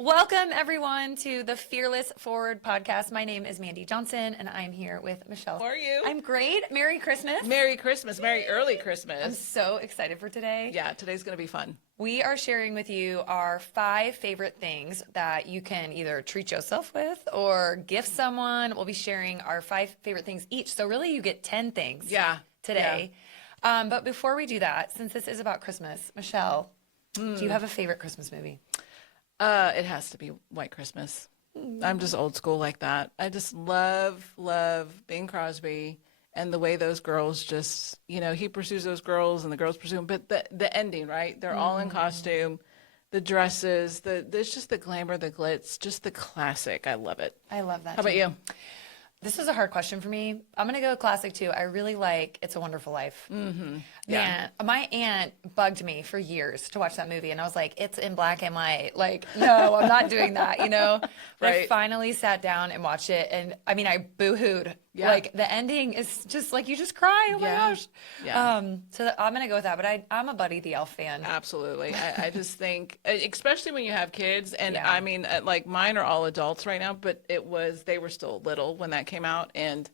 Welcome, everyone, to the Fearless Forward podcast. My name is Mandy Johnson, and I'm here with Michelle. How are you? I'm great. Merry Christmas. Merry Christmas. Merry early I'm Christmas. so excited for today. Yeah, today's going to be fun. We are sharing with you our 5 favorite things that you can either treat yourself with or gift someone. We'll be sharing our 5 favorite things each. So really, you get 10 things today. Yeah. But before we do that, since this is about Christmas, Michelle, do you have a favorite Christmas movie? It has to be White Christmas. I'm just old school like that. I just love Bing Crosby and the way those girls just, he pursues those girls and the girls pursue him. But the ending, right? They're all in costume, the dresses, there's just the glamour, the glitz, just the classic. I love it. I love that. How about you? This is a hard question for me. I'm going to go classic too. I really like It's a Wonderful Life. Mm-hmm. Man, my aunt bugged me for years to watch that movie. And I was like, it's in black and white. Like, no, I'm not doing that, But I Right. finally sat down and watched it. And I mean, I boo-hooed. Yeah. Like, the ending is just like, you just cry. Oh my Yeah. gosh. Yeah. So I'm going to go with that. But I'm a Buddy the Elf fan. Absolutely. I just think, especially when you have kids, and Yeah. I mean, like mine are all adults right now, but they were still little when that came out, and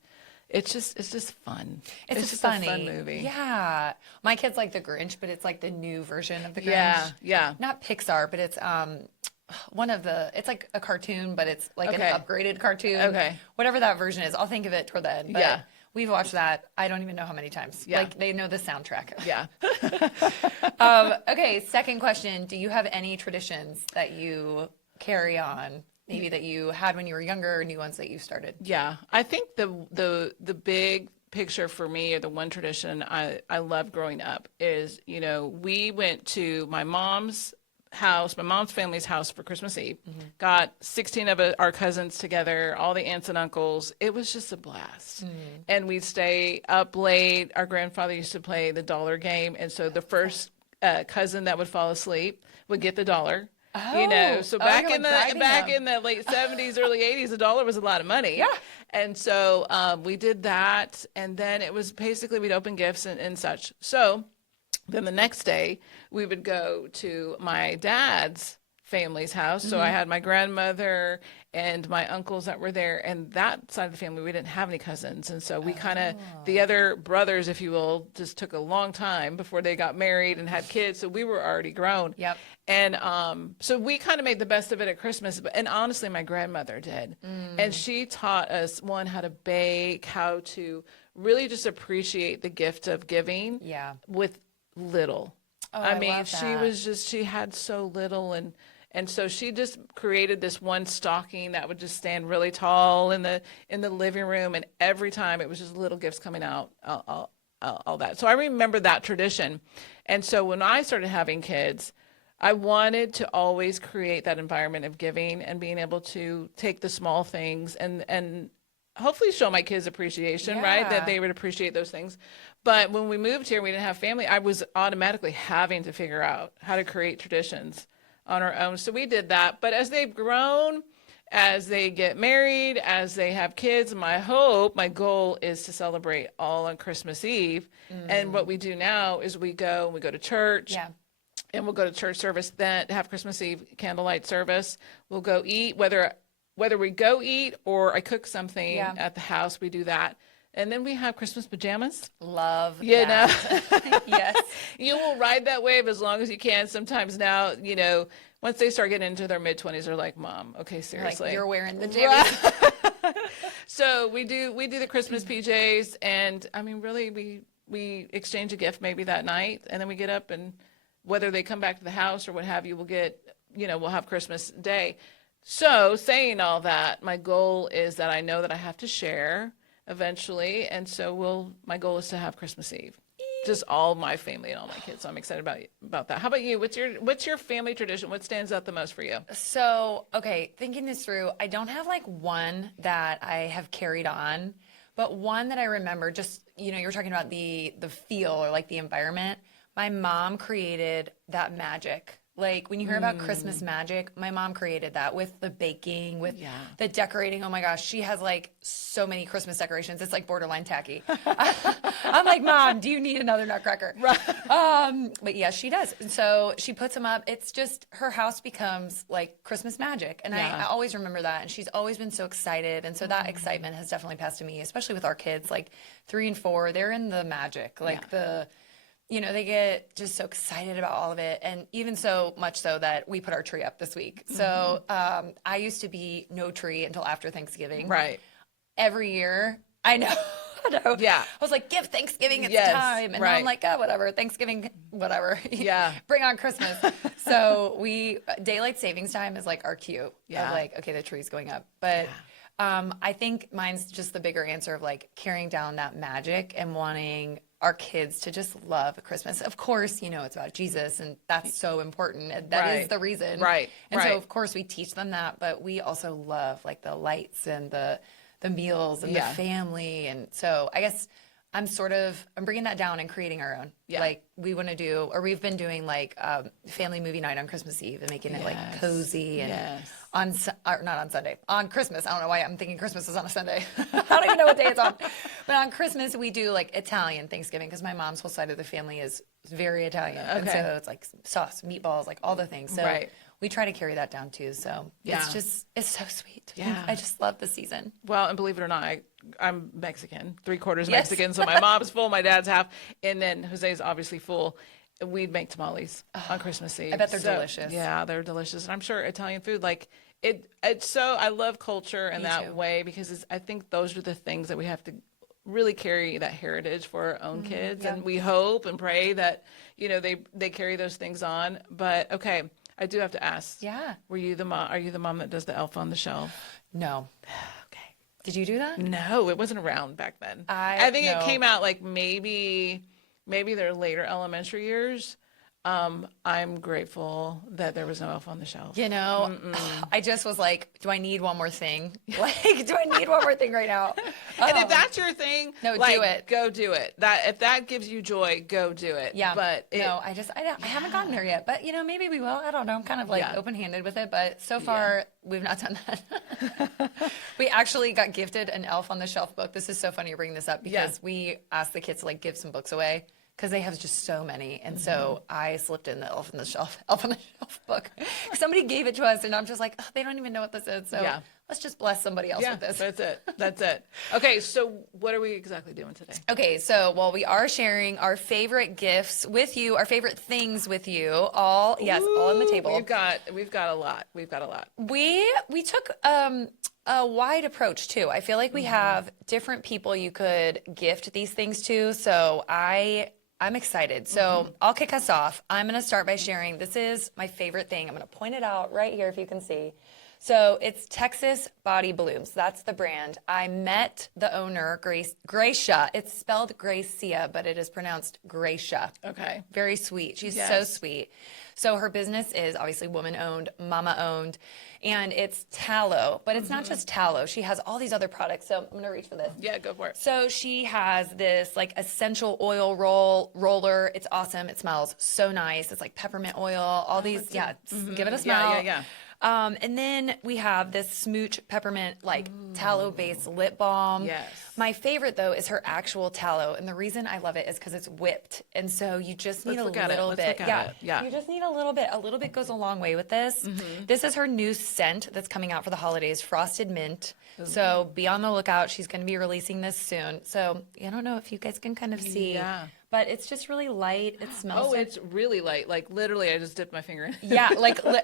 it's just fun. It's just funny. a fun movie. Yeah. My kids like The Grinch, but it's like the new version of The Grinch. Yeah, yeah. Not Pixar, but it's it's like a cartoon, but it's like Okay. an upgraded cartoon. Okay. Whatever that version is. I'll think of it toward the end. But Yeah. we've watched that. I don't even know how many times. Yeah. Like, they know the soundtrack. Yeah. Okay, second question. Do you have any traditions that you carry on? Maybe that you had when you were younger or new ones that you started? Yeah. I think the big picture for me, or the one tradition I love growing up is, we went to my mom's family's house for Christmas Eve, got 16 of our cousins together, all the aunts and uncles. It was just a blast. And we'd stay up late. Our grandfather used to play the dollar game. And so the first cousin that would fall asleep would get the dollar. So back you're, in like, bribing in the late 70s, early 80s, a dollar was a lot of money. Yeah. And so we did that. And then it was basically we'd open gifts and such. So then the next day, we would go to my dad's family's house. So I had my grandmother and my uncles that were there. And that side of the family, we didn't have any cousins. And so we the other brothers, if you will, just took a long time before they got married and had kids. So we were already grown. Yep. And so we kind of made the best of it at Christmas. And honestly, my grandmother did. And she taught us, one, how to bake, how to really just appreciate the gift of giving with little. I mean, love that. she had so little, and so she just created this one stocking that would just stand really tall in the living room, and every time it was just little gifts coming out, all that. So I remember that tradition. And so when I started having kids, I wanted to always create that environment of giving and being able to take the small things and hopefully show my kids appreciation, right? That they would appreciate those things. But when we moved here, we didn't have family. I was automatically having to figure out how to create traditions on our own. So we did that. But as they've grown, as they get married, as they have kids, my goal is to celebrate all on Christmas Eve. And what we do now is we go to church. Yeah. And we'll go to church service, then have Christmas Eve candlelight service. We'll go eat, whether we go eat or I cook something at the house, we do that. And then we have Christmas pajamas. Love that. Yes. You will ride that wave as long as you can. Sometimes now, once they start getting into their mid-20s, they're like, Mom, okay, seriously. Like, you're wearing the jammies. So we do the Christmas PJs, and I mean, really, we exchange a gift maybe that night, and then we get up, and whether they come back to the house or what have you, we'll have Christmas Day. So saying all that, my goal is that I know that I have to share eventually. And so my goal is to have Christmas Eve, just all my family and all my kids. So I'm excited about that. How about you? What's your family tradition? What stands out the most for you? So, okay, thinking this through, I don't have like one that I have carried on, but one that I remember just, you were talking about the feel or like the environment. My mom created that magic Like when you hear about Christmas magic, my mom created that with the baking, with the decorating. Oh my gosh, she has like so many Christmas decorations. It's like borderline tacky. I'm like, Mom, do you need another nutcracker? Right. But yeah, she does. And so she puts them up. It's just her house becomes like Christmas magic. And I always remember that. And she's always been so excited. And so that excitement has definitely passed to me, especially with our kids, like 3 and 4. They're in the magic, like they get just so excited about all of it. And even so much so that we put our tree up this week. So I used to be no tree until after Thanksgiving. Right. Every year. I know. Yeah. I was like, give Thanksgiving its time. And now I'm like, oh, whatever. Thanksgiving, whatever. Yeah. Bring on Christmas. So daylight savings time is like our cue of like, okay, the tree's going up. But I think mine's just the bigger answer of like carrying down that magic and wanting our kids to just love Christmas. Of course, it's about Jesus, and that's so important. And that is the reason. Right. And so, of course, we teach them that, but we also love like the lights and the meals and the family. And so I guess I'm bringing that down and creating our own. Yeah. Like we've been doing like family movie night on Christmas Eve and making it like cozy and not on Sunday, on Christmas. I don't know why I'm thinking Christmas is on a Sunday. I don't even know what day it's on. But on Christmas we do like Italian Thanksgiving because my mom's whole side of the family is very Italian. Okay. And so it's like sauce, meatballs, like all the things. So we try to carry that down too. So it's so sweet. Yeah. I just love the season. Well, and believe it or not, I'm Mexican, 3/4 Mexican. So my mom's full, my dad's half. And then Jose's obviously full. We'd make tamales on Christmas Eve. I bet they're delicious. Yeah, they're delicious. And I'm sure Italian food, like I love culture in that way because I think those are the things that we have to really carry that heritage for our own kids. And we hope and pray that, they carry those things on. But okay. I do have to ask. Yeah. Are you the mom that does the elf on the shelf? No. Okay. Did you do that? No, it wasn't around back then. I think it came out like maybe their later elementary years. I'm grateful that there was no elf on the shelf. I just was like, do I need one more thing? Like, do I need one more thing right now? And if that's your thing, do it. Go do it. If that gives you joy, go do it. Yeah. But I haven't gotten there yet. But maybe we will. I don't know. I'm kind of like open-handed with it. But so far, we've not done that. We actually got gifted an Elf on the Shelf book. This is so funny you're bringing this up because we asked the kids to like give some books away. Because they have just so many. And so I slipped in the Elf on the Shelf book. Somebody gave it to us, and I'm just like, they don't even know what this is. So let's just bless somebody else with this. That's it. Okay, so what are we exactly doing today? Okay, so, we are sharing our favorite gifts with you, our favorite things with you. All on the table. We've got a lot. We took a wide approach, too. I feel like we have different people you could gift these things to. So I'm excited. So I'll kick us off. I'm going to start by sharing. This is my favorite thing. I'm going to point it out right here if you can see. So it's Texas Body Blooms. That's the brand. I met the owner, Gracia. It's spelled Gracia, but it is pronounced Gracia. Okay. Very sweet. She's so sweet. So her business is obviously woman-owned, mama-owned, and it's tallow. But it's not just tallow. She has all these other products. So I'm going to reach for this. Yeah, go for it. So she has this like essential oil roller. It's awesome. It smells so nice. It's like peppermint oil, all these. Yeah, give it a smell. Yeah. And then we have this Smooch peppermint, like tallow-based lip balm. Yes. My favorite, though, is her actual tallow. And the reason I love it is because it's whipped. And so you just need a little bit. Yeah. You just need a little bit. A little bit goes a long way with this. This is her new scent that's coming out for the holidays, Frosted Mint. So be on the lookout. She's going to be releasing this soon. So I don't know if you guys can kind of see. Yeah. But it's just really light. It smells. Oh, it's really light. Like literally, I just dipped my finger in. Yeah,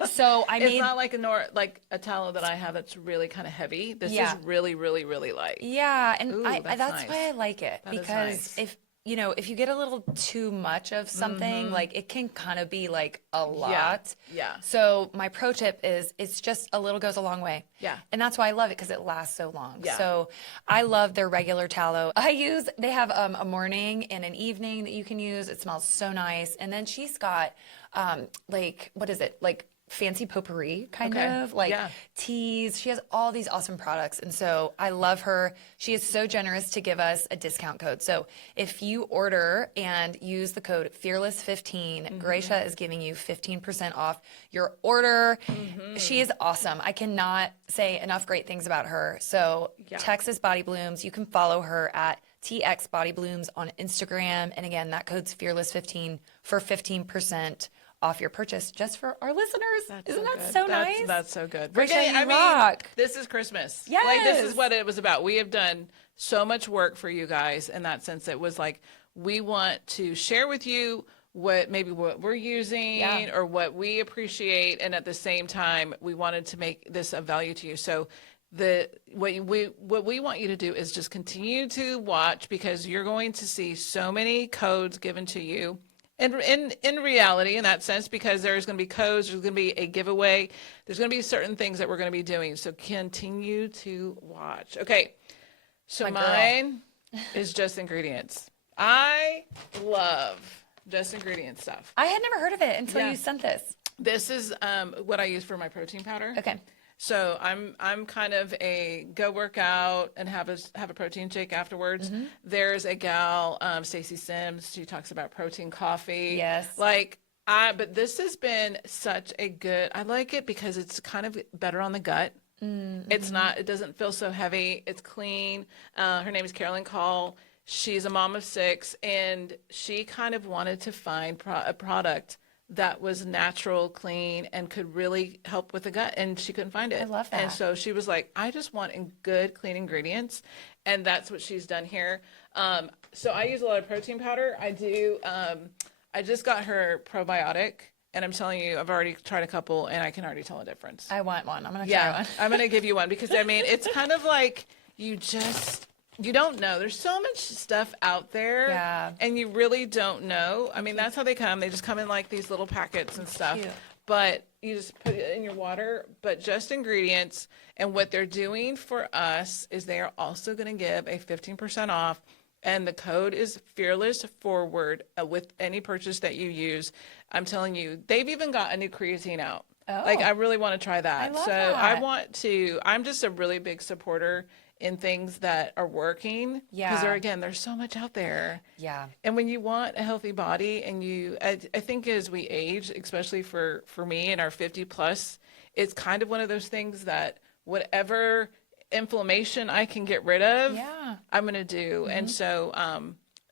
so I made. It's not like a tallow that I have that's really kind of heavy. This is really, really, really light. Yeah, and that's why I like it because if you get a little too much of something, like it can kind of be like a lot. Yeah. So my pro tip is it's just a little goes a long way. Yeah. And that's why I love it because it lasts so long. Yeah. So I love their regular tallow. They have a morning and an evening that you can use. It smells so nice. And then she's got what is it? Like fancy potpourri kind of like teas. She has all these awesome products. And so I love her. She is so generous to give us a discount code. So if you order and use the code Fearless15, Gracia is giving you 15% off your order. She is awesome. I cannot say enough great things about her. So Texas Body Blooms, you can follow her at TX Body Blooms on Instagram. And again, that code's Fearless15 for 15% off your purchase just for our listeners. Isn't that so nice? That's so good. Gracia, you rock. This is Christmas. Yes. Like, this is what it was about. We have done so much work for you guys in that sense. It was like, we want to share with you what we're using or what we appreciate. And at the same time, we wanted to make this of value to you. So what we want you to do is just continue to watch, because you're going to see so many codes given to you. And in reality, in that sense, because there's going to be codes, there's going to be a giveaway, there's going to be certain things that we're going to be doing. So continue to watch. Okay, so mine is Just Ingredients. I love Just Ingredients stuff. I had never heard of it until you sent this. This is what I use for my protein powder. Okay. So I'm kind of a go work out and have a protein shake afterwards. There's a gal, Stacey Sims. She talks about protein coffee. Yes. But this has been such a good. I like it because it's kind of better on the gut. It's not. It doesn't feel so heavy. It's clean. Her name is Karalynne Call. She's a mom of 6, and she kind of wanted to find a product that was natural, clean, and could really help with the gut, and she couldn't find it. I love that. And so she was like, I just want good, clean ingredients, and that's what she's done here. So I use a lot of protein powder. I do. I just got her probiotic, and I'm telling you, I've already tried a couple, and I can already tell a difference. I want one. I'm going to try one. I'm going to give you one, because, I mean, it's kind of like you don't know. There's so much stuff out there, and you really don't know. I mean, that's how they come. They just come in like these little packets and stuff. Cute. But you just put it in your water. But Just Ingredients, and what they're doing for us is they are also going to give a 15% off, and the code is FearlessForward with any purchase that you use. I'm telling you, they've even got a new creatine out. Oh. Like, I really want to try that. I love that. I'm just a really big supporter in things that are working. Because there's so much out there. Yeah. And when you want a healthy body, and I think as we age, especially for me and our 50 plus, it's kind of one of those things that whatever inflammation I can get rid of, I'm going to do. And so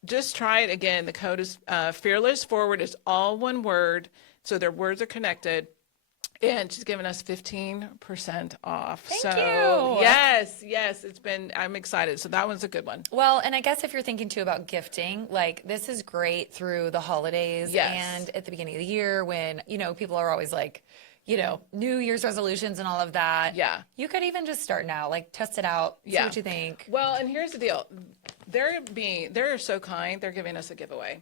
just try it again. The code is Fearless Forward. It's all one word. So their words are connected. And she's giving us 15% off. Thank you. Yes, I'm excited. So that one's a good one. Well, and I guess if you're thinking too about gifting, like, this is great through the holidays and at the beginning of the year when, people are always like, New Year's resolutions and all of that. Yeah. You could even just start now, like, test it out, see what you think. Well, and here's the deal. They're so kind. They're giving us a giveaway.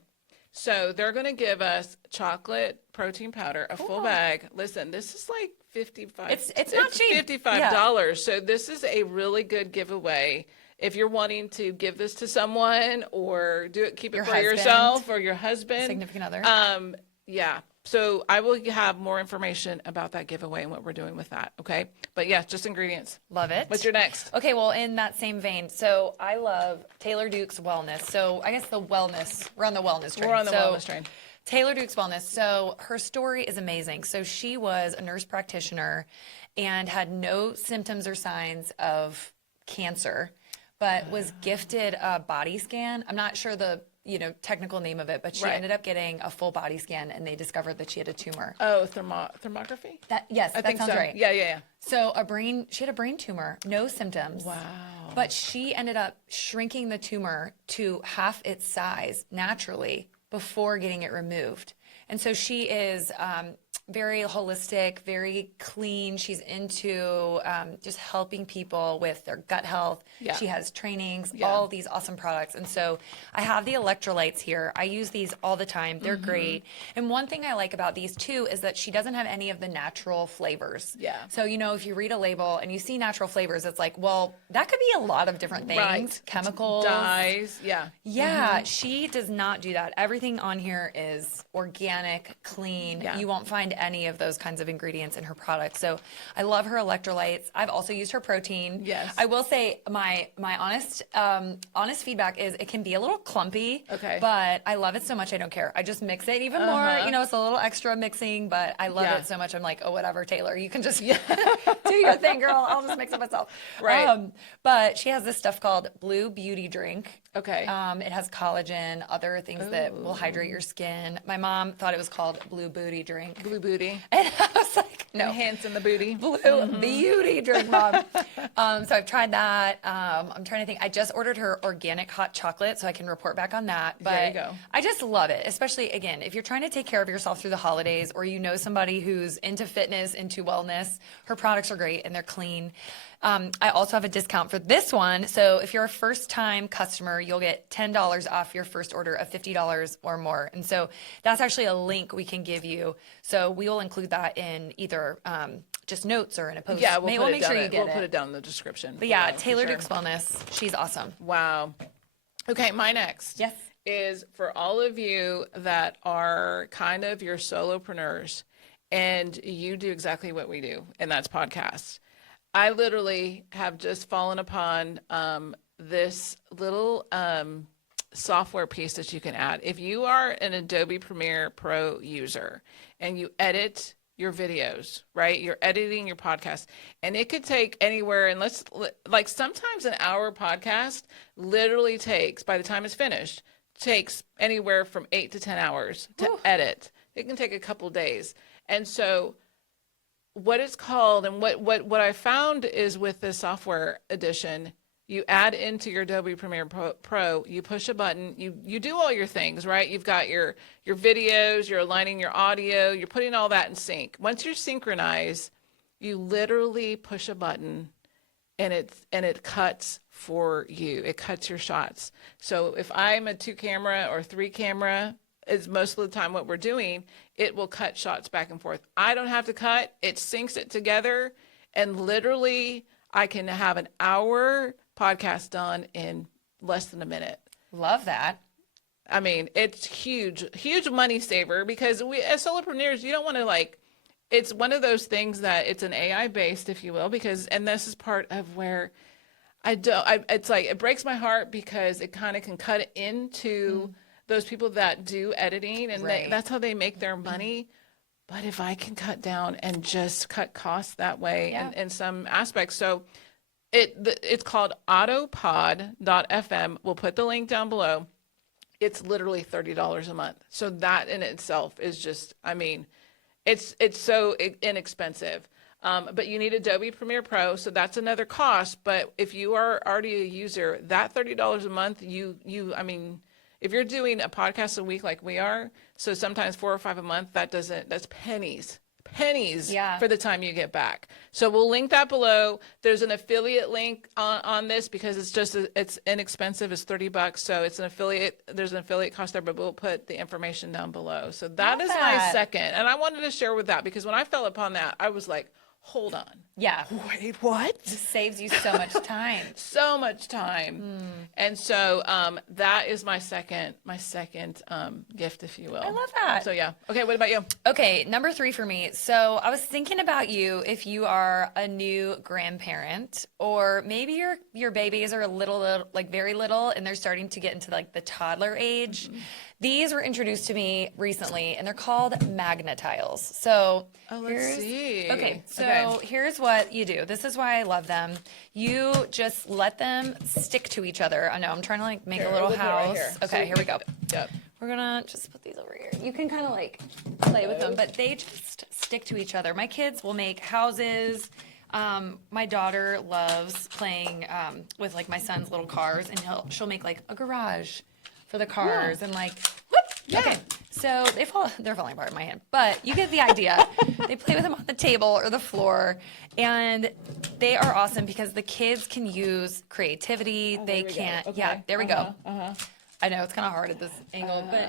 So they're going to give us chocolate protein powder, a full bag. Listen, this is like $55. It's not cheap. $55. Yeah. So this is a really good giveaway if you're wanting to give this to someone, or keep it for yourself or your husband, significant other. So I will have more information about that giveaway and what we're doing with that. Okay. But Just Ingredients. Love it. What's your next? Okay. Well, in that same vein, so I love Taylor Duke's Wellness. So I guess we're on the wellness train. We're on the wellness train. Taylor Duke's Wellness. So her story is amazing. So she was a nurse practitioner and had no symptoms or signs of cancer, but was gifted a body scan. I'm not sure the technical name of it, but she ended up getting a full body scan, and they discovered that she had a tumor. Oh, thermography? That sounds so. right. Yeah. So she had a brain tumor, no symptoms. Wow. But she ended up shrinking the tumor to half its size naturally before getting it removed. And so she is very holistic, very clean. She's into just helping people with their gut health. Yeah. She has trainings, all these awesome products. And so I have the electrolytes here. I use these all the time. They're great. And one thing I like about these too is that she doesn't have any of the natural flavors. Yeah. So, if you read a label and you see natural flavors, it's like, well, that could be a lot of different things. Chemicals. Dyes. Yeah. Yeah. She does not do that. Everything on here is organic, clean. Yeah. You won't find any of those kinds of ingredients in her products. So I love her electrolytes. I've also used her protein. Yes. I will say my honest feedback is it can be a little clumpy. Okay. But I love it so much I don't care. I just mix it even more. You know, it's a little extra mixing, but I love it so much. I'm like, oh, whatever, Taylor, you can just do your thing, girl. I'll just mix it myself. Right. But she has this stuff called Blue Beauty Drink. Okay. It has collagen, other things that will hydrate your skin. My mom thought it was called Blue Booty Drink. Blue booty. And I was like, no. Enhancing the booty. Blue Beauty Drink, Mom. So I've tried that. I'm trying to think. I just ordered her organic hot chocolate, so I can report back on that. But there you go. I just love it, especially, again, if you're trying to take care of yourself through the holidays, or you know somebody who's into fitness, into wellness, her products are great and they're clean. I also have a discount for this one. So if you're a first-time customer, you'll get $10 off your first order of $50 or more. And so that's actually a link we can give you. So we will include that in either just notes or in a post. Yeah, we'll make sure you get We'll put it down in the description. But yeah, Taylor Dukes Wellness, she's awesome. Wow. Okay, my next. Yes. Is for all of you that are kind of your solopreneurs and you do exactly what we do, and that's podcasts. I literally have just fallen upon this little software piece that you can add. If you are an Adobe Premiere Pro user and you edit your videos, right? You're editing your podcast, and it could take anywhere, and like sometimes an hour podcast literally takes, by the time it's finished, takes anywhere from 8 to 10 hours to edit. It can take a couple days. And so what it's called, and what I found is with this software edition, you add into your Adobe Premiere Pro, you push a button, you do all your things, right? You've got your videos, you're aligning your audio, you're putting all that in sync. Once you're synchronized, you literally push a button and it cuts for you. It cuts your shots. So if I'm a 2-camera or 3-camera, is most of the time what we're doing, it will cut shots back and forth. I don't have to cut. It syncs it together, and literally I can have an hour podcast done in less than a minute. Love that. I mean, it's huge money saver, because we as solopreneurs, you don't want to it's one of those things that it's an AI based, if you will, and this is part of where it's like, it breaks my heart because it kind of can cut into those people that do editing, and that's how they make their money. But if I can cut down and just cut costs that way in some aspects. So it's called autopod.fm. We'll put the link down below. It's literally $30 a month. So that in itself is just, I mean, it's so inexpensive. But you need Adobe Premiere Pro, so that's another cost. But if you are already a user, that $30 a month, I mean, if you're doing a podcast a week like we are, so sometimes 4 or 5 a month, that's pennies for the time you get back. So we'll link that below. There's an affiliate link on this, because it's inexpensive. It's $30. So it's there's an affiliate cost there, but we'll put the information down below. So that is my second. And I wanted to share with that, because when I fell upon that, I was like, hold on. Yeah. Wait, what? It saves you so much time. So much time. And so that is my second gift, if you will. I love that. So yeah. Okay, what about you? Okay, number 3 for me. So I was thinking about you if you are a new grandparent, or maybe your babies are a little, like very little, and they're starting to get into like the toddler age. These were introduced to me recently, and they're called Magnetiles. So let's see. Okay, so here's what you do. This is why I love them. You just let them stick to each other. I know, I'm trying to like make a little house. Right okay, here we go. Yep. We're gonna just put these over here. You can kind of like play with them, but they just stick to each other. My kids will make houses. My daughter loves playing with like my son's little cars, and she'll make like a garage for the cars, and like, whoop. Yeah. Okay, so they're falling apart in my hand, but you get the idea. They play with them on the table or the floor, and they are awesome because the kids can use creativity. They can't. Okay. Yeah, there we go. I know it's kind of hard at this angle, but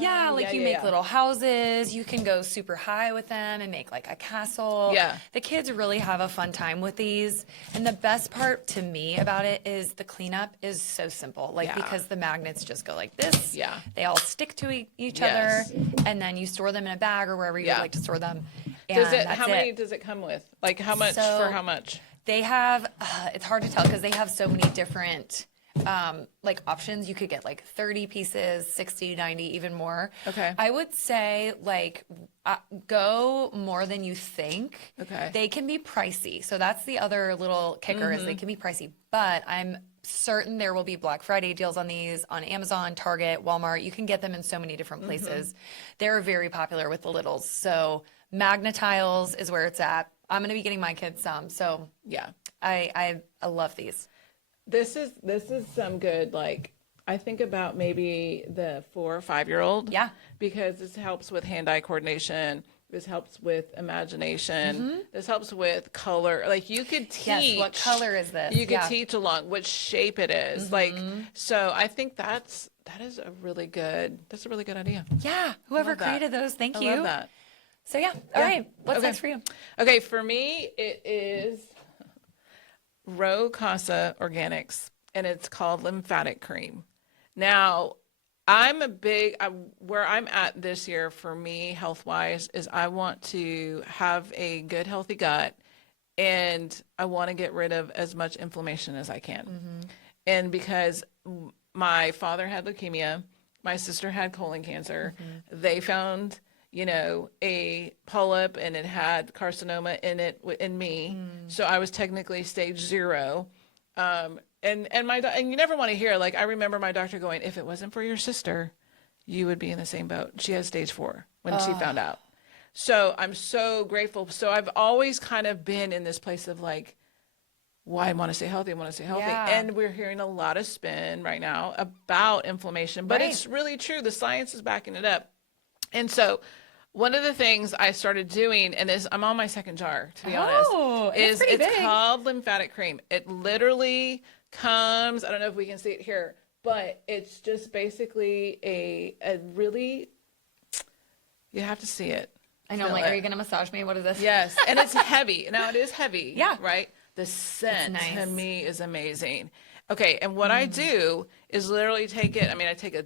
yeah, like you make yeah. little houses. You can go super high with them and make like a castle. Yeah. The kids really have a fun time with these. And the best part to me about it is the cleanup is so simple. Like because the magnets just go like this. Yeah. They all stick to each Yes. other, and then you store them in a bag or wherever you would like to store them. And Does it? that's How many does it come with? Like how much for how much? They have, it's hard to tell because they have so many different like options. You could get like 30 pieces, 60, 90, even more. Okay. I would say like go more than you think. Okay. They can be pricey. So that's the other little kicker is they can be pricey, but I'm certain there will be Black Friday deals on these on Amazon, Target, Walmart. You can get them in so many different places. They're very popular with the littles. So Magnetiles is where it's at. I'm going to be getting my kids some. So Yeah. I love these. This is some good, like, I think about maybe the 4 or 5-year-old. Yeah. Because this helps with hand-eye coordination. This helps with imagination. This helps with color. Like you could teach. Yes, what color is this? You could teach along what shape it is. Like, so I think that is a really good idea. Yeah. Whoever created those, thank you. I love that. So yeah. All right. What's next for you? Okay, for me, it is Row Casa Organics, and it's called Lymphatic Cream. Now, where I'm at this year for me, health-wise, is I want to have a good, healthy gut, and I want to get rid of as much inflammation as I can. And because my father had leukemia, my sister had colon cancer, they found a polyp and it had carcinoma in me. So I was technically stage 0. And you never want to hear, like, I remember my doctor going, if it wasn't for your sister, you would be in the same boat. She has stage 4 when she found out. So I'm so grateful. So I've always kind of been in this place of like, I want to stay healthy. Yeah. And we're hearing a lot of spin right now about inflammation, but it's really true. The science is backing it up. And so one of the things I started doing, and I'm on my 2nd jar, to be honest, is it's called Lymphatic Cream. It literally comes, I don't know if we can see it here, but it's just basically a really, you have to see it. I know, I'm like, are you going to massage me? What is this? Yes, and it's heavy. Now, it is heavy, Yeah. right? The scent nice. to me is amazing. Okay, and what I do is literally take it, I take a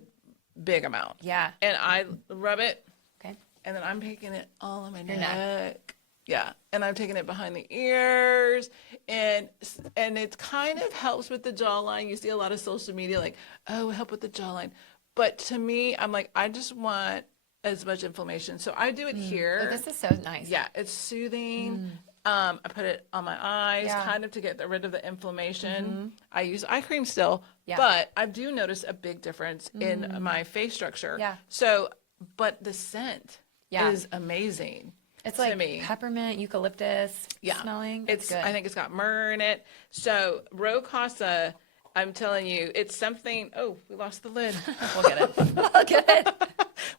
big amount. Yeah. And I rub it. Okay. And then I'm taking it all on my neck. Yeah. And I'm taking it behind the ears. And it kind of helps with the jawline. You see a lot of social media like, oh, help with the jawline. But to me, I'm like, I just want as much inflammation. So I do it here. Oh, this is so nice. Yeah. It's soothing. I put it on my eyes kind of to get rid of the inflammation. I use eye cream still, but I do notice a big difference in my face structure. Yeah. So, but the scent is amazing. It's to like me. peppermint, eucalyptus smelling. It's good. I think it's got myrrh in it. So Row Casa, I'm telling you, it's something. Oh, we lost the lid. We'll get it. We'll get it.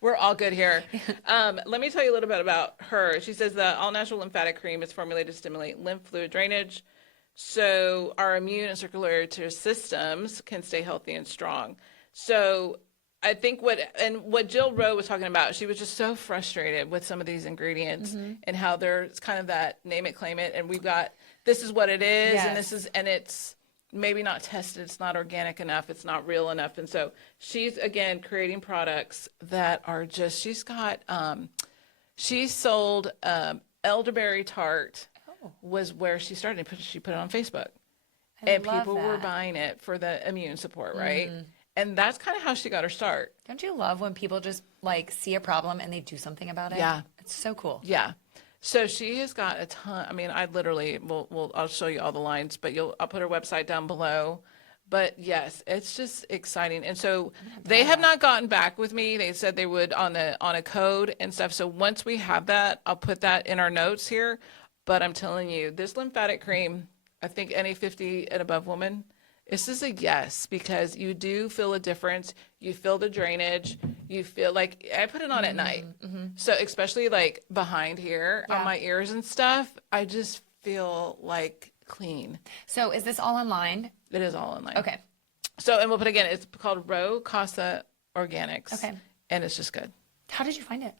We're all good here. Let me tell you a little bit about her. She says the all-natural lymphatic cream is formulated to stimulate lymph fluid drainage, so our immune and circulatory systems can stay healthy and strong. So I think what Jill Rowe was talking about, she was just so frustrated with some of these ingredients and how there's kind of that name it, claim it, and we've got this is what it is, and it's maybe not tested, it's not organic enough, it's not real enough. And so she's again creating products that are just, she sold elderberry tart was where she started. She put it on Facebook. And people were buying it for the immune support, right? And that's kind of how she got her start. Don't you love when people just like see a problem and they do something about it? Yeah. It's so cool. Yeah. So she has got a ton. I literally I'll show you all the lines, but I'll put her website down below. But yes, it's just exciting. And so they have not gotten back with me. They said they would on a code and stuff. So once we have that, I'll put that in our notes here. But I'm telling you, this lymphatic cream, I think any 50 and above woman, this is a yes, because you do feel a difference. You feel the drainage. You feel like I put it on at night. So especially like behind here on my ears and stuff, I just feel like clean. So is this all online? It is all online. Okay. So, and we'll put again, it's called Row Casa Organics. Okay. And it's just good. How did you find it?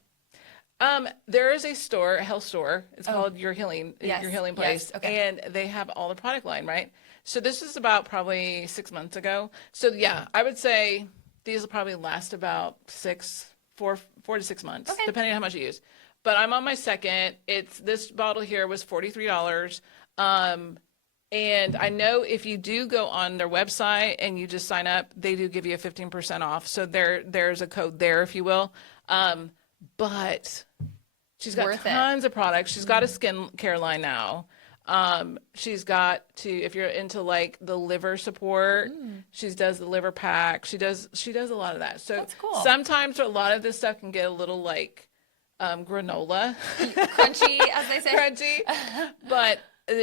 There is a store, a health store. It's called Your Healing, Yes. Your Healing Place. Yes. Okay. And they have all the product line, right? So this is about probably 6 months ago. So yeah, I would say these will probably last about 4 to 6 months, Okay. depending on how much you use. But I'm on my second. This bottle here was $43. And I know if you do go on their website and you just sign up, they do give you a 15% off. So there's a code there, if you will. But she's got tons of products. She's got a skincare line now. She's got if you're into like the liver support, she does the liver pack. She does a lot of that. So that's cool. Sometimes a lot of this stuff can get a little like granola, Crunchy, as they say. crunchy. But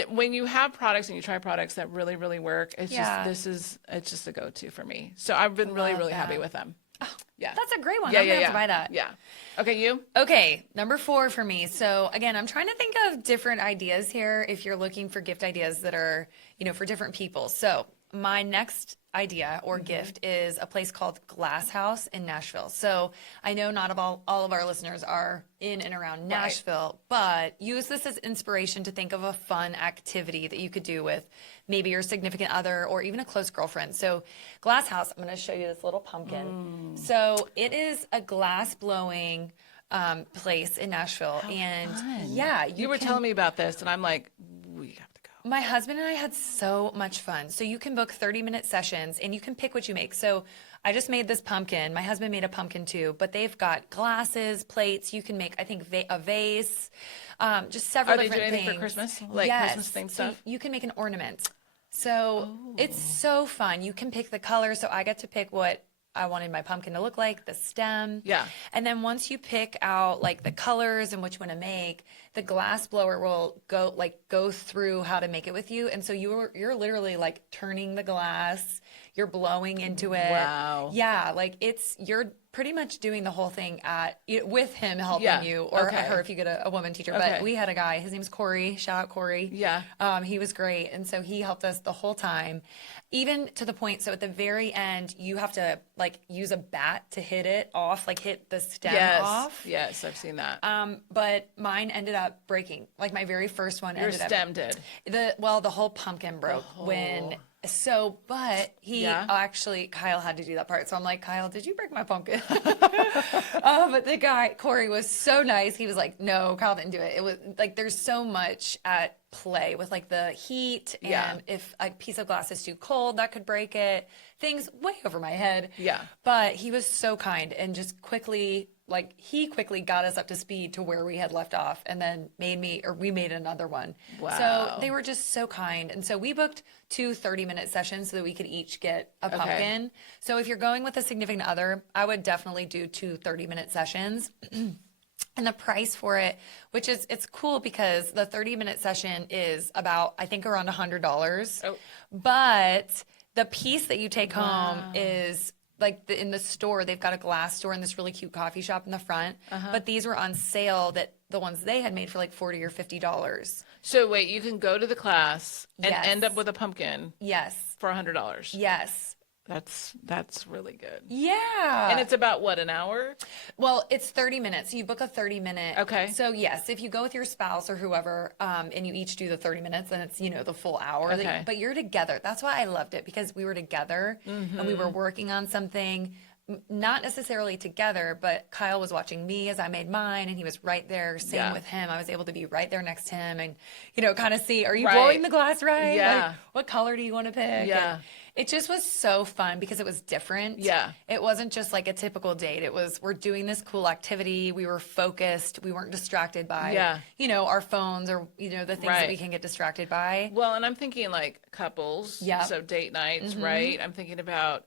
when you have products and you try products that really, really work, it's just a go-to for me. So I've been really happy with them. Oh, yeah. That's a great one. I'm gonna have to buy that. Yeah. Okay, you? Okay, number 4 for me. So again, I'm trying to think of different ideas here if you're looking for gift ideas that are, for different people. So my next idea or gift is a place called Glass House in Nashville. So I know not all of our listeners are in and around Nashville, but use this as inspiration to think of a fun activity that you could do with maybe your significant other or even a close girlfriend. So Glass House, I'm going to show you this little pumpkin. So it is a glass blowing place in Nashville. Fun. Yeah, you were telling me about this and I'm like, we have to go. My husband and I had so much fun. So you can book 30-minute sessions and you can pick what you make. So I just made this pumpkin. My husband made a pumpkin too, but they've got glasses, plates. You can make, I think, a vase, just several different things. Are they doing anything for Christmas? Like Christmas themed stuff? You can make an ornament. So it's so fun. You can pick the color. So I get to pick what I wanted my pumpkin to look like, the stem. Yeah. And then once you pick out like the colors and what you want to make, the glass blower will go through how to make it with you. And so you're literally like turning the glass, you're blowing into it. Wow. Yeah, like you're pretty much doing the whole thing with him helping you, or her if you get a woman teacher. But we had a guy, his name's Corey. Shout out Corey. Yeah. He was great, and so he helped us the whole time, even to the point. So at the very end, you have to like use a bat to hit it off, like hit the stem off. Yes, I've seen that. But mine ended up breaking. Like my very first one Your stem did. The whole pumpkin broke when. So, but actually, Kyle had to do that part. So I'm like, Kyle, did you break my pumpkin? But the guy, Corey, was so nice. He was like, no, Kyle didn't do it. It was like, there's so much at play with like the heat. And if a piece of glass is too cold, that could break it. Things way over my head. Yeah. But he was so kind and just he quickly got us up to speed to where we had left off and then we made another one. Wow. So they were just so kind. And so we booked 2 30-minute sessions so that we could each get a pumpkin. So if you're going with a significant other, I would definitely do 2 30-minute sessions. And the price for it, which is, it's cool because the 30-minute session is about, I think, around $100. Oh. But the piece that you take home is like in the store, they've got a glass store and this really cute coffee shop in the front. But these were on sale, that the ones they had made for like $40 or $50. So wait, you can go to the class and end up with a pumpkin. Yes. For $100. Yes. That's really good. Yeah. And it's about what, an hour? Well, it's 30 minutes. So you book a 30-minute. Okay. So yes, if you go with your spouse or whoever, and you each do the 30 minutes, then it's, the full hour. Okay. But you're together. That's why I loved it, because we were together and we were working on something, not necessarily together, but Kyle was watching me as I made mine and he was right there. Same with him. I was able to be right there next to him and, kind of see, are you blowing the glass right? Yeah. Like, what color do you want to pick? Yeah. And it just was so fun because it was different. Yeah. It wasn't just like a typical date. It was, we're doing this cool activity. We were focused. We weren't distracted by, our phones or, the things that we can get distracted by. Well, and I'm thinking like couples. Yeah. So date nights, right? I'm thinking about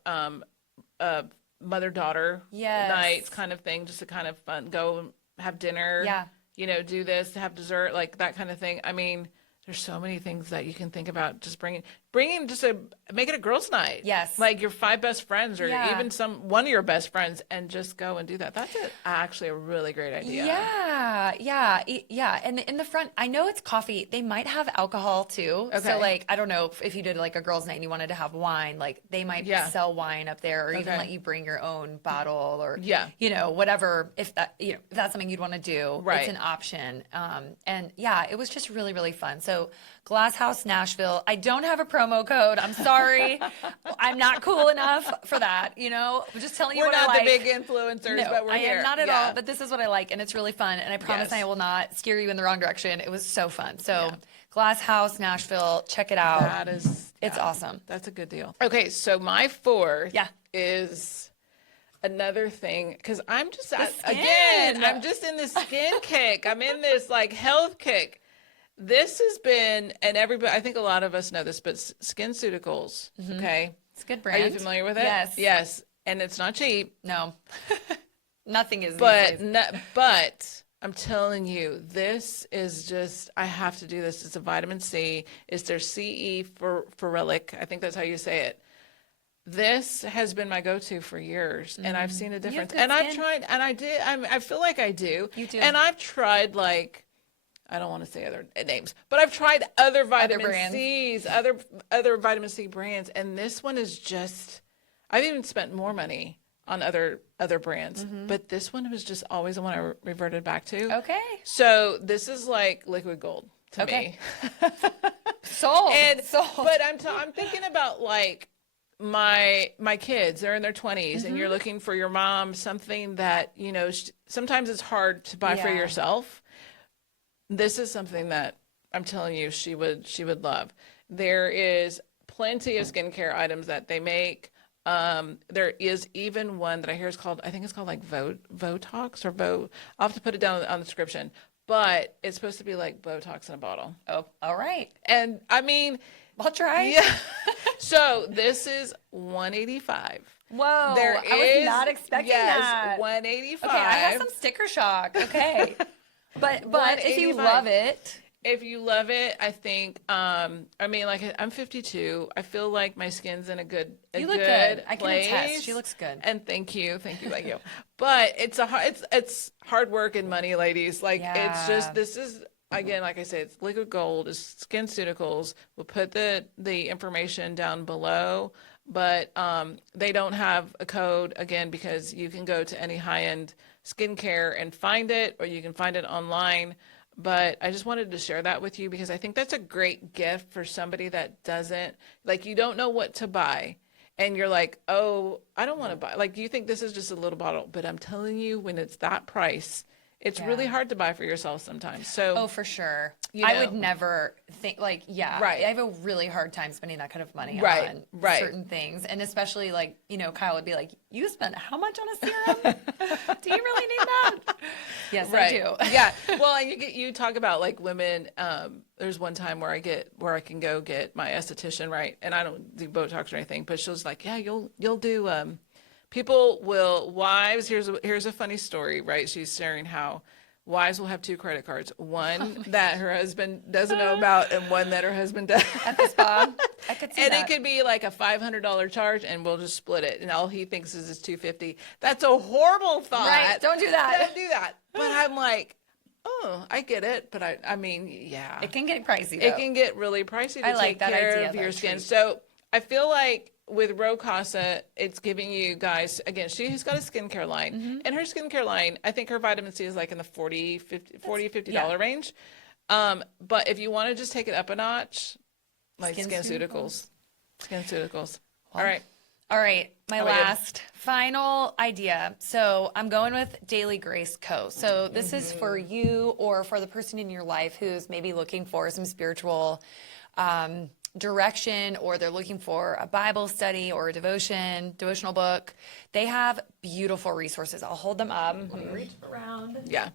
mother-daughter nights kind of thing, just to kind of fun, go have dinner. Yeah. Do this, have dessert, like that kind of thing. I mean, there's so many things that you can think about. Just bringing make it a girls' night. Yes. Like your 5 best friends or even one of your best friends, and just go and do that. That's actually a really great idea. Yeah. And in the front, I know it's coffee. They might have alcohol too. Okay. So like, I don't know if you did like a girls' night and you wanted to have wine, like they might sell wine up there, or even let you bring your own bottle, or you know, whatever. If that's something you'd want to do, it's an option. And yeah, it was just really, really fun. So Glass House Nashville. I don't have a promo code. I'm sorry. I'm not cool enough for that. You know, I'm just telling you what I like. We're not the big influencers, but we're here. I am not at all, but this is what I like, and it's really fun. And I promise I will not steer you in the wrong direction. It was so fun. So Glass House Nashville, check it out. It's awesome. That's a good deal. Okay, so my 4th is another thing, because I'm just I'm just in this skin kick. I'm in this like health kick. This has been, and everybody, I think a lot of us know this, but SkinCeuticals, okay? It's a good brand. Are you familiar with it? Yes. Yes, and it's not cheap. No. Nothing is But I'm telling you, this is just, I have to do this. It's a vitamin C. It's their CE Ferulic. I think that's how you say it. This has been my go-to for years, and I've seen a difference. And I've tried, and I feel like I do. You do. And I've tried, like, I don't want to say other names, but I've tried other vitamin C's, other vitamin C brands, and this one is just, I've even spent more money on other brands, but this one was just always the one I reverted back to. Okay. So this is like liquid gold to me. Sold. But I'm thinking about like my kids. They're in their 20s, and you're looking for your mom something that, you know, sometimes it's hard to buy for yourself. This is something that I'm telling you she would love. There is plenty of skincare items that they make. There is even one that I hear I think it's called like Botox or I'll have to put it down on the description, but it's supposed to be like Botox in a bottle. Oh, all right. And I mean, I'll try. Yeah. So this is $185. Whoa. I was not expecting that. $185. Okay, I have some sticker shock. Okay. But if you love it. If you love it, I think, I mean, like, I'm 52. I feel like my skin's in a good You look good. I can attest. She looks good. And thank you. Thank you. But it's hard work and money, ladies. Like, it's just, this is, again, like I said, it's liquid gold. It's SkinCeuticals. We'll put the information down below. But they don't have a code, again, because you can go to any high-end skincare and find it, or you can find it online. But I just wanted to share that with you because I think that's a great gift for somebody that doesn't, like, you don't know what to buy. And you're like, oh, I don't want to buy. Like, you think this is just a little bottle. But I'm telling you, when it's that price, it's really hard to buy for yourself sometimes. So, oh, for sure. I would never think, like, I have a really hard time spending that kind of money on certain things. And especially, like, you know, Kyle would be like, you spent how much on a serum? Do you really need that? Yes, I do. Yeah. Well, and you talk about, like, women. There's one time where I can go get my esthetician, right? And I don't do Botox or anything, but she's like, yeah, you'll do, wives, here's a funny story, right? She's sharing how wives will have 2 credit cards, one that her husband doesn't know about and one that her husband does. At the spa. I could see and that. It could be like a $500 charge, and we'll just split it, and all he thinks is $250. That's a horrible thought. Right, don't do that. Don't do that. But I'm like, oh, I get it, but I mean, yeah. It can get pricey, though. It can get really pricey to take care of your skin. So I feel like with Rocasa, it's giving you guys, again, she's got a skincare line. And her skincare line, I think her vitamin C is like in the $50 range. But if you want to just take it up a notch, like SkinCeuticals. All right. My final idea. So I'm going with Daily Grace Co. So this is for you or for the person in your life who's maybe looking for some spiritual direction, or they're looking for a Bible study or a devotional book. They have beautiful resources. I'll hold them up. Let me reach around. Yeah.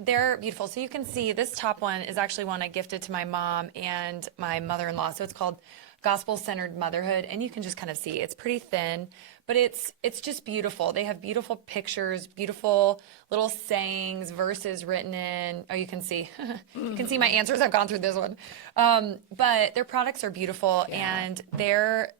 They're beautiful. So you can see this top one is actually one I gifted to my mom and my mother-in-law. So it's called Gospel-Centered Motherhood. And you can just kind of see it's pretty thin, but it's just beautiful. They have beautiful pictures, beautiful little sayings, verses written in. Oh, you can see my answers. I've gone through this one. But their products are beautiful, and they're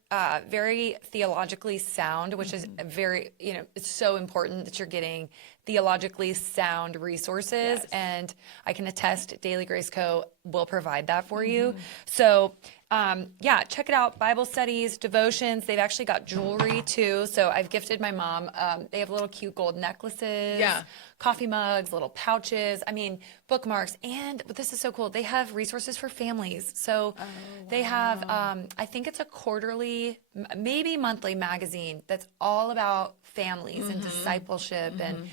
very theologically sound, which is very, it's so important that you're getting theologically sound resources. And I can attest Daily Grace Co. will provide that for you. So check it out. Bible studies, devotions. They've actually got jewelry too. So I've gifted my mom. They have little cute gold necklaces, coffee mugs, little pouches. I mean, bookmarks. And this is so cool. They have resources for families. So they have, I think it's a quarterly, maybe monthly magazine that's all about families and discipleship and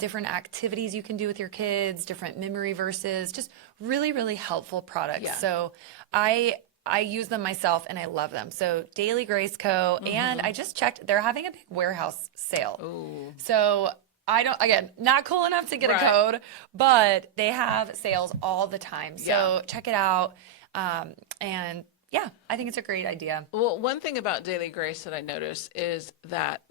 different activities you can do with your kids, different memory verses, just really, really helpful products. So I use them myself and I love them. So Daily Grace Co. And I just checked, they're having a big warehouse sale. Ooh. So not cool enough to get a code, but they have sales all the time. So check it out. And I think it's a great idea. Well, one thing about Daily Grace that I noticed is that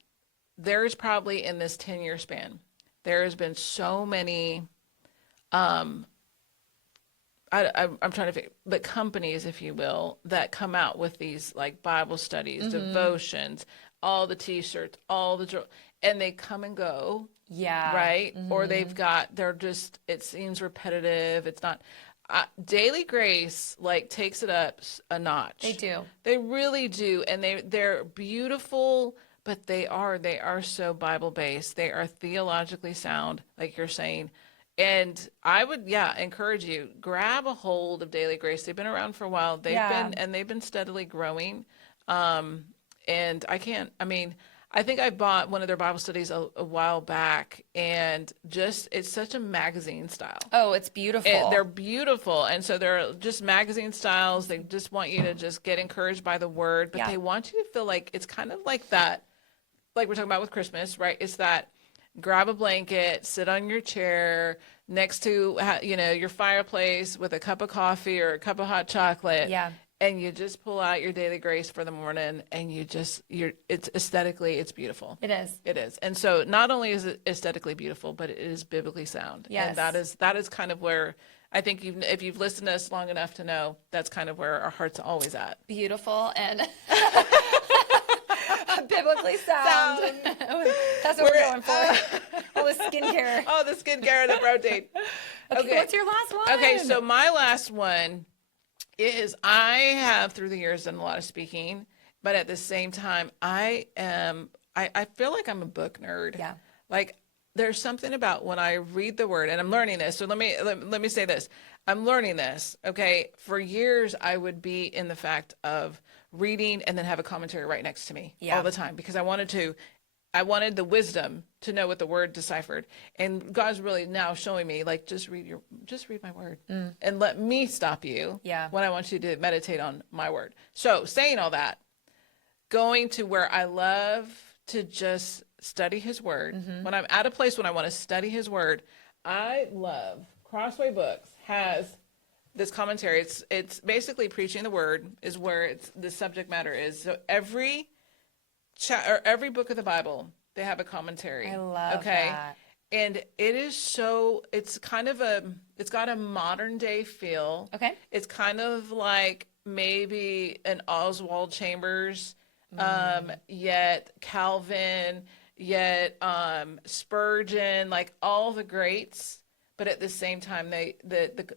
there's probably in this 10-year span, there has been so many, I'm trying to figure, but companies, if you will, that come out with these like Bible studies, devotions, all the T-shirts, and they come and go. Yeah. Right. Or they're just, it seems repetitive. It's not. Daily Grace takes it up a notch. They do. They really do, and they're beautiful, but they are so Bible based. They are theologically sound, like you're saying. And I would encourage you, grab a hold of Daily Grace. They've been around for a while. They've been steadily growing. And I think I bought one of their Bible studies a while back, and it's such a magazine style. Oh, it's beautiful. They're beautiful. And so they're just magazine styles. They just want you to just get encouraged by the word, but they want you to feel like it's kind of like that, like we're talking about with Christmas, right? It's that grab a blanket, sit on your chair next to, your fireplace with a cup of coffee or a cup of hot chocolate. Yeah. And you just pull out your Daily Grace for the morning, and it's aesthetically, it's beautiful. It is. It is. And so not only is it aesthetically beautiful, but it is biblically sound. Yes. And that is kind of where I think if you've listened to us long enough to know, that's kind of where our heart's always at. Beautiful and biblically sound. That's what we're going for. All the skincare. Oh, the skincare and the protein. Okay, what's your last one? Okay, so my last one is I have through the years done a lot of speaking, but at the same time, I feel like I'm a book nerd. Yeah. Like there's something about when I read the word, and I'm learning this. So let me say this. I'm learning this. Okay. For years, I would be in the fact of reading and then have a commentary right next to me all the time because I wanted the wisdom to know what the word deciphered. And God's really now showing me, just read my word and let me stop you when I want you to meditate on my word. So saying all that, going to where I love to just study his word. When I'm at a place when I want to study his word, I love Crossway Books has this commentary. It's basically preaching the word is where the subject matter is. So every book of the Bible, they have a commentary. I love that. And it's got a modern day feel. Okay. It's kind of like maybe an Oswald Chambers, yet Calvin, yet Spurgeon, like all the greats. But at the same time,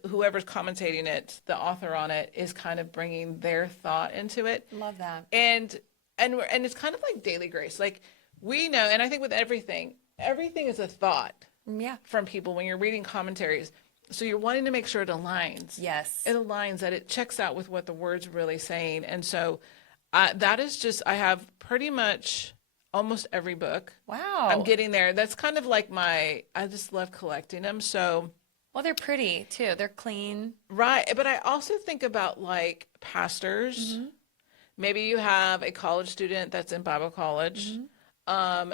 whoever's commentating it, the author on it, is kind of bringing their thought into it. Love that. And it's kind of like Daily Grace. Like we know, and I think with everything is a thought from people when you're reading commentaries. So you're wanting to make sure it aligns. Yes. It aligns, that it checks out with what the word's really saying. And so that is just, I have pretty much almost every book. Wow. I'm getting there. That's kind of like I just love collecting them. So. Well, they're pretty too. They're clean. Right. But I also think about pastors. Maybe you have a college student that's in Bible college.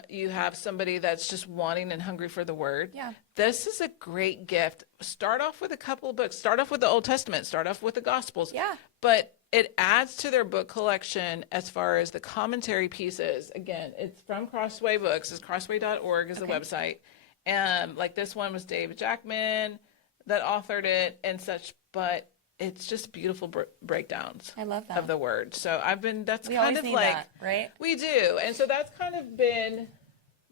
You have somebody that's just wanting and hungry for the word. Yeah. this is a great gift. Start off with a couple of books. Start off with the Old Testament. Start off with the Gospels. Yeah. But it adds to their book collection as far as the commentary pieces. Again, it's from Crossway Books. It's crossway.org is the website. And like this one was David Jackman that authored it and such. But it's just beautiful breakdowns. I love that. Of the word. So that's we kind of need like, that, right? We do. And so that's kind of been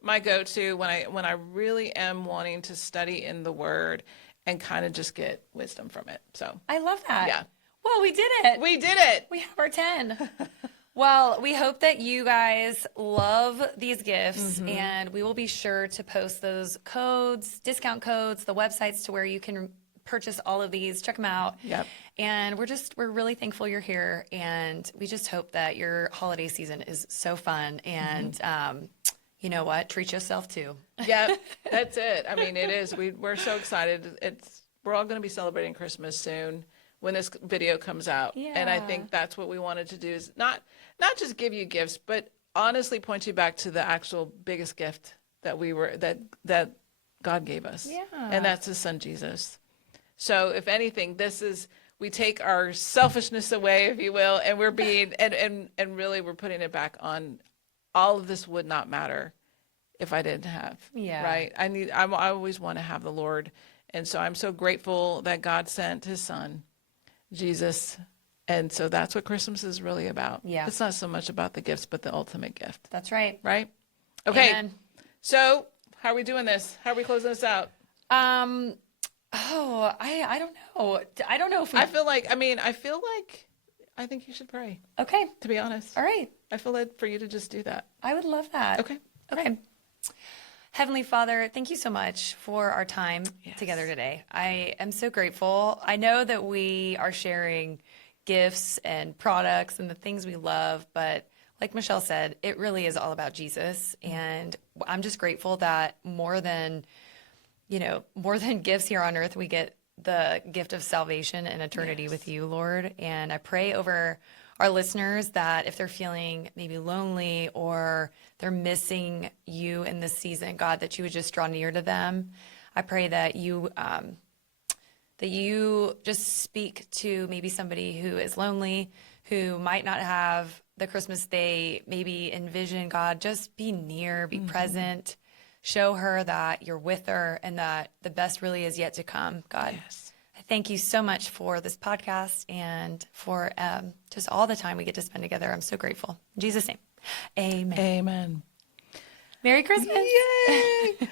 my go-to when I really am wanting to study in the word and kind of just get wisdom from it. So I love that. Yeah. Well, we did it. We did it. We have our 10. Well, we hope that you guys love these gifts, and we will be sure to post those codes, discount codes, the websites to where you can purchase all of these. Check them out. Yep. And we're really thankful you're here, and we just hope that your holiday season is so fun. And you know what? Treat yourself too. Yep. That's it. I mean, it is. We're so excited. We're all going to be celebrating Christmas soon when this video comes out. Yeah. And I think that's what we wanted to do is not just give you gifts, but honestly point you back to the actual biggest gift that God gave us. Yeah. And that's his son, Jesus. So if anything, we take our selfishness away, if you will, and we're being, and really we're putting it back on. All of this would not matter if I didn't have, right? I always want to have the Lord. And so I'm so grateful that God sent his son, Jesus. And so that's what Christmas is really about. Yeah. It's not so much about the gifts, but the ultimate gift. That's right. Right? Okay. Amen. So how are we doing this? How are we closing this out? I don't know. I don't know if I feel like I think you should pray, Okay. to be honest. All right. I feel like for you to just do that. I would love that. Okay. Heavenly Father, thank you so much for our time together today. I am so grateful. I know that we are sharing gifts and products and the things we love, but like Michelle said, it really is all about Jesus. And I'm just grateful that more than gifts here on earth, we get the gift of salvation and eternity with you, Lord. And I pray over our listeners that if they're feeling maybe lonely or they're missing you in this season, God, that you would just draw near to them. I pray that you just speak to maybe somebody who is lonely, who might not have the Christmas they maybe envision. God, just be near, be present. Show her that you're with her and that the best really is yet to come, God. Yes. I thank you so much for this podcast and for just all the time we get to spend together. I'm so grateful. In Jesus' name, amen. Amen. Merry Christmas. Yay!